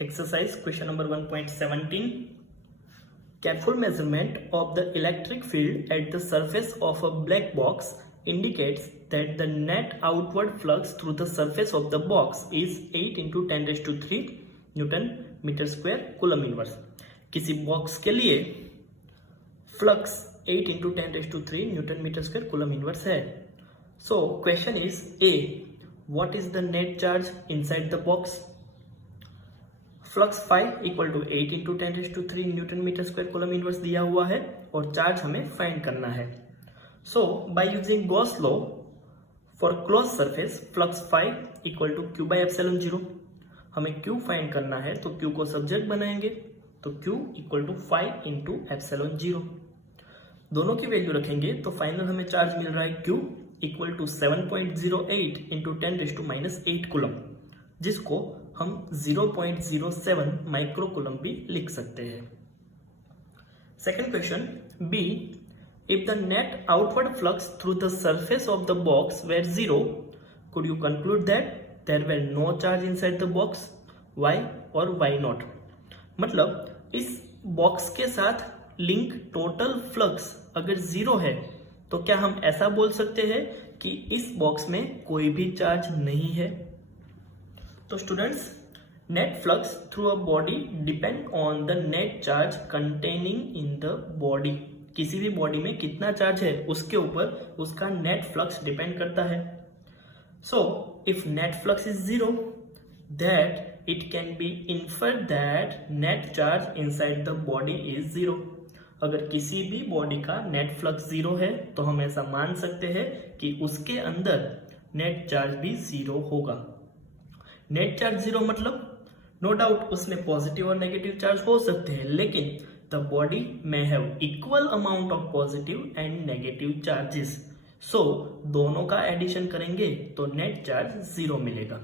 Exercise question number 1.17. Careful measurement of the electric field at the surface of a black box indicates that the net outward flux through the surface of the box is 8 into 10 raised to 3 newton metre square coulomb inverse. किसी box के लिए flux 8 into 10 raised to 3 newton metre square coulomb inverse है। So question is a, what is the net charge inside the box? Flux phi equal to 8 into 10 raised to 3 newton metre square coulomb inverse दिया हुआ है और charge हमें find करना है। So by using Gauss law for close surface flux phi equal to q by epsilon 0। हमें Q find करना है तो क्यू को सब्जेक्ट बनाएंगे तो q equal to phi into epsilon 0। दोनों की वैल्यू रखेंगे तो फाइनल हमें चार्ज मिल रहा है q equal to 7.08 into 10 raised to -8 coulomb, जिसको हम 0.07 माइक्रो कूलम भी लिख सकते हैं। Second question b, if the net outward flux through the surface of the box were 0, could you conclude that there were no charge inside the box? Why or why not? मतलब इस box के साथ link total flux अगर 0 है तो क्या हम ऐसा बोल सकते हैं कि इस बॉक्स में कोई भी चार्ज नहीं है? तो students, net flux through a body depend on the net charge containing in the body. किसी भी बॉडी में कितना चार्ज है उसके ऊपर उसका नेट फ्लक्स डिपेंड करता है। So if net flux is 0, that it can be inferred that net charge inside the body is 0। अगर किसी भी बॉडी का नेट फ्लक्स 0 है तो हम ऐसा मान सकते हैं कि उसके अंदर नेट चार्ज भी 0 होगा। नेट चार्ज 0 मतलब नो डाउट उसमें पॉजिटिव और नेगेटिव चार्ज हो सकते हैं, लेकिन द बॉडी में have equal amount of positive and negative charges. So दोनों का एडिशन करेंगे तो नेट चार्ज 0 मिलेगा।